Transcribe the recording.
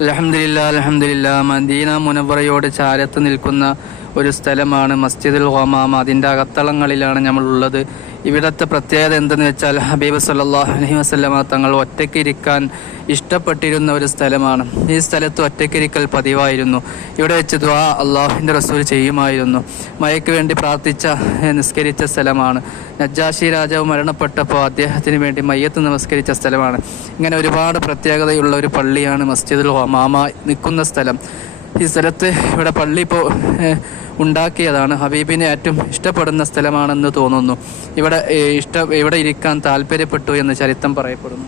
അൽഹംദുലില്ലാ മദീന മുനവ്വറയോട് ചാരത്ത് നിൽക്കുന്ന ഒരു സ്ഥലമാണ് മസ്ജിദുൽ ഗമാമ. അതിൻ്റെ അകത്തളങ്ങളിലാണ് നമ്മളുള്ളത്. ഇവിടുത്തെ പ്രത്യേകത എന്തെന്ന് വെച്ചാൽ ഹബീബ് സല്ലല്ലാഹു അലൈഹി വസല്ലമ തങ്ങൾ ഒറ്റയ്ക്ക് ഇരിക്കാൻ ഇഷ്ടപ്പെട്ടിരുന്ന ഒരു സ്ഥലമാണ്. ഈ സ്ഥലത്ത് ഒറ്റയ്ക്കിരിക്കൽ പതിവായിരുന്നു. ഇവിടെ വെച്ച് ദുആ അള്ളാഹുവിൻ്റെ റസൂൽ ചെയ്യുമായിരുന്നു. മഴയ്ക്ക് വേണ്ടി നിസ്കരിച്ച സ്ഥലമാണ്. നജ്ജാശി രാജാവ് മരണപ്പെട്ടപ്പോൾ അദ്ദേഹത്തിന് വേണ്ടി മയ്യത്ത് നമസ്കരിച്ച സ്ഥലമാണ്. ഇങ്ങനെ ഒരുപാട് പ്രത്യേകതയുള്ള ഒരു പള്ളിയാണ് മസ്ജിദുൽ ഗമാമ നിൽക്കുന്ന സ്ഥലം. ഈ സ്ഥലത്ത് ഇവിടെ പള്ളി ഇപ്പോൾ ഉണ്ടാക്കിയതാണ്. ഹബീബിനെ ഏറ്റവും ഇഷ്ടപ്പെടുന്ന സ്ഥലമാണെന്ന് തോന്നുന്നു. ഇവിടെ ഇരിക്കാൻ താല്പര്യപ്പെട്ടു എന്ന് ചരിത്രം പറയപ്പെടുന്നു.